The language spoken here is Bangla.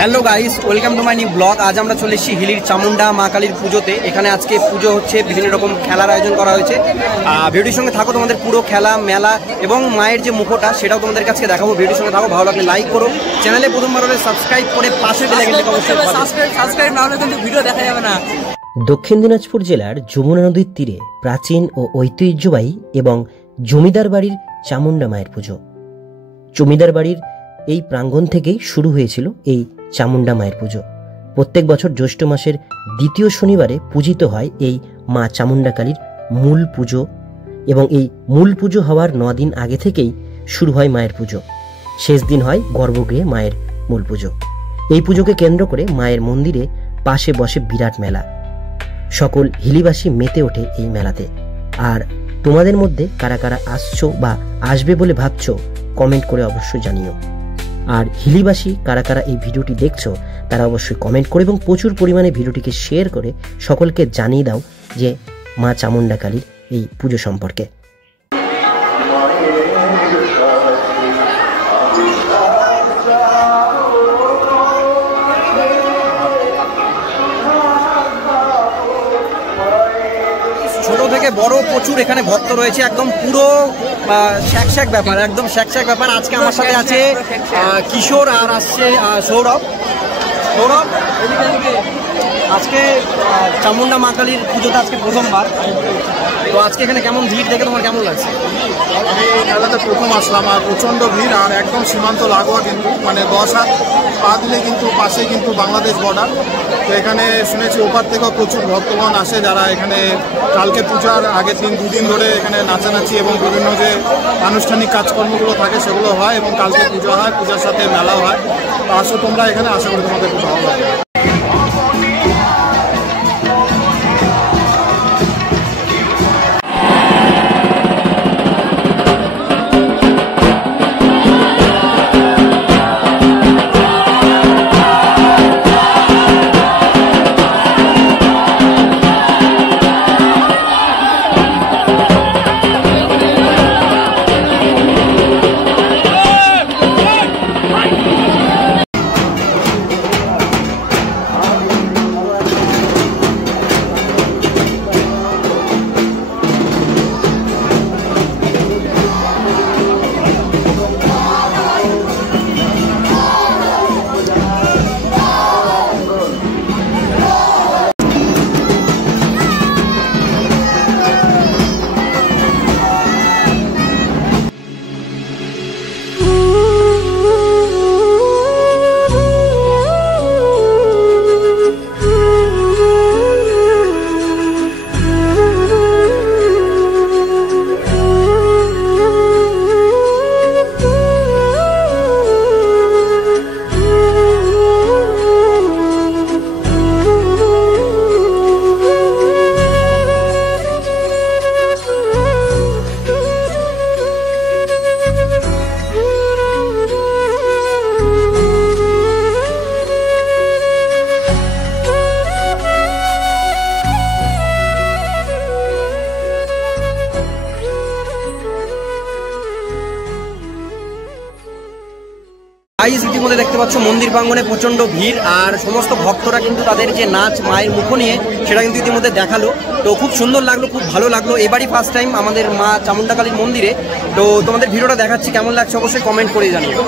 Hello guys, welcome to my new blog. আজ আমরা চলে এসেছি হিলির চামুন্ডা মা কালীর পুজোতে। এখানে আজকে পুজো হচ্ছে, বিভিন্ন রকম খেলার আয়োজন করা হয়েছে। ভিডিওর সঙ্গে থাকো, তোমাদের পুরো খেলা মেলা এবং মায়ের যে মুখোটা সেটাও তোমাদের কাছে দেখাবো। ভিডিওর সঙ্গে থাকো, ভালো লাগলে লাইক করো, চ্যানেলে প্রথমবার হলে সাবস্ক্রাইব করে পাশে বেল আইকনটা অবশ্যই সাবস্ক্রাইব না হলে কিন্তু ভিডিও দেখা যাবে না। দক্ষিণ দিনাজপুর জেলার যমুনা নদীর তীরে প্রাচীন ও ঐতিহ্যবাহী এবং জমিদার বাড়ির চামুন্ডা মায়ের পুজো। জমিদার বাড়ির এই প্রাঙ্গণ থেকেই শুরু হয়েছিল এই চামুন্ডা মায়ের পুজো। প্রত্যেক বছর জ্যৈষ্ঠ মাসের দ্বিতীয় শনিবারে পূজিত হয় এই মা চামুন্ডা কালীর মূল পুজো, এবং এই মূল পুজো হওয়ার 9 দিন আগে থেকেই শুরু হয় মায়ের পুজো। শেষ দিন হয় গর্ভগৃহে মায়ের মূল পুজো। এই পুজোকে কেন্দ্র করে মায়ের মন্দিরে পাশে বসে বিরাট মেলা। সকল হিলিবাসী মেতে ওঠে এই মেলাতে। আর তোমাদের মধ্যে কারা কারা আসছো বা আসবে বলে ভাবছো, কমেন্ট করে অবশ্যই জানিও। আর হিলিবাসী কারা কারা এই ভিডিওটি দেখছো তারা অবশ্যই কমেন্ট করে এবং প্রচুর পরিমাণে ভিডিওটিকে শেয়ার করে সকলকে জানিয়ে দাও যে মা চামুন্ডা কালীর এই পুজো সম্পর্কে। ছোট থেকে বড় প্রচুর এখানে ভক্ত রয়েছে, একদম পুরো শ্যাক ব্যাপার, একদম শ্যাক ব্যাপার। আজকে আমার সাথে আছে কিশোর আর আসছে সৌরভ। আজকে চামুন্ডা মা কালীর পুজোতে আজকে প্রথমবার, তো আজকে এখানে কেমন ভিড় দেখে তোমার কেমন লাগছে? আমি মেলাতে প্রথম আসলাম, আর প্রচণ্ড ভিড়, আর একদম সীমান্ত লাগোয়া, কিন্তু মানে 10 হাত পা দিলে কিন্তু পাশে কিন্তু বাংলাদেশ বর্ডার। তো এখানে শুনেছি ওপার থেকেও প্রচুর ভক্তগণ আসে, যারা এখানে কালকে পূজার আগের দিন 2 দিন ধরে এখানে নাচানাচি এবং বিভিন্ন যে আনুষ্ঠানিক কাজকর্মগুলো থাকে সেগুলো হয়, এবং কালকে পুজো হয়, পূজার সাথে মেলাও হয়। তো আসো তোমরা এখানে, আশা করি তোমাদের খুব ভালো লাগে। ইতিমধ্যে দেখতে পাচ্ছ মন্দির প্রাঙ্গণে প্রচন্ড ভিড়, আর সমস্ত ভক্তরা কিন্তু তাদের যে নাচ মায়ের মুখ নিয়ে সেটা কিন্তু ইতিমধ্যে দেখালো। তো খুব সুন্দর লাগলো, খুব ভালো লাগলো। এবারই ফার্স্ট টাইম আমাদের মা চামুন্ডা কালীর মন্দিরে। তো তোমাদের ভিডিওটা দেখাচ্ছি, কেমন লাগছে অবশ্যই কমেন্ট করে জানিও।